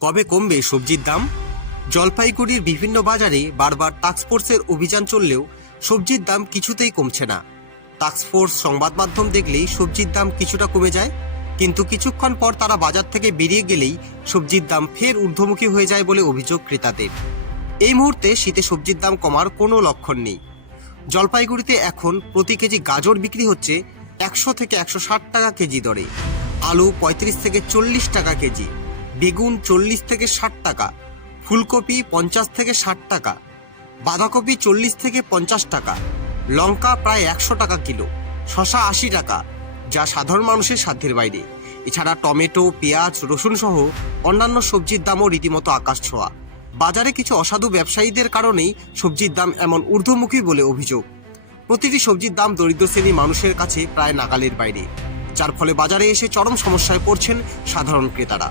কবে কমবে সবজির দাম? জলপাইগুড়ির বিভিন্ন বাজারে বারবার টাস্কফোর্সের অভিযান চললেও সবজির দাম কিছুতেই কমছে না। টাস্কফোর্স সংবাদ মাধ্যম দেখলেই সবজির দাম কিছুটা কমে যায়, কিন্তু কিছুক্ষণ পর তারা বাজার থেকে বেরিয়ে গেলেই সবজির দাম ফের ঊর্ধ্বমুখী হয়ে যায় বলে অভিযোগ ক্রেতাদের। এই মুহূর্তে শীতে সবজির দাম কমার কোনো লক্ষণ নেই। জলপাইগুড়িতে এখন প্রতি কেজি গাজর বিক্রি হচ্ছে একশো থেকে একশো ষাট টাকা কেজি দরে। আলু পঁয়ত্রিশ থেকে চল্লিশ টাকা কেজি। বেগুন চল্লিশ থেকে ষাট টাকা, ফুলকপি পঞ্চাশ থেকে ষাট টাকা, বাঁধাকপি চল্লিশ থেকে পঞ্চাশ টাকা, লঙ্কা প্রায় একশো টাকা কিলো শশা আশি টাকা, যা সাধারণ মানুষের সাধ্যের বাইরে। এছাড়া টমেটো, পেঁয়াজ, রসুন সহ অন্যান্য সবজির দামও রীতিমতো আকাশ ছোঁয়া। বাজারে কিছু অসাধু ব্যবসায়ীদের কারণেই সবজির দাম এমন ঊর্ধ্বমুখী বলে অভিযোগ। প্রতিটি সবজির দাম দরিদ্র শ্রেণি মানুষের কাছে প্রায় নাগালের বাইরে, যার ফলে বাজারে এসে চরম সমস্যায় পড়ছেন সাধারণ ক্রেতারা।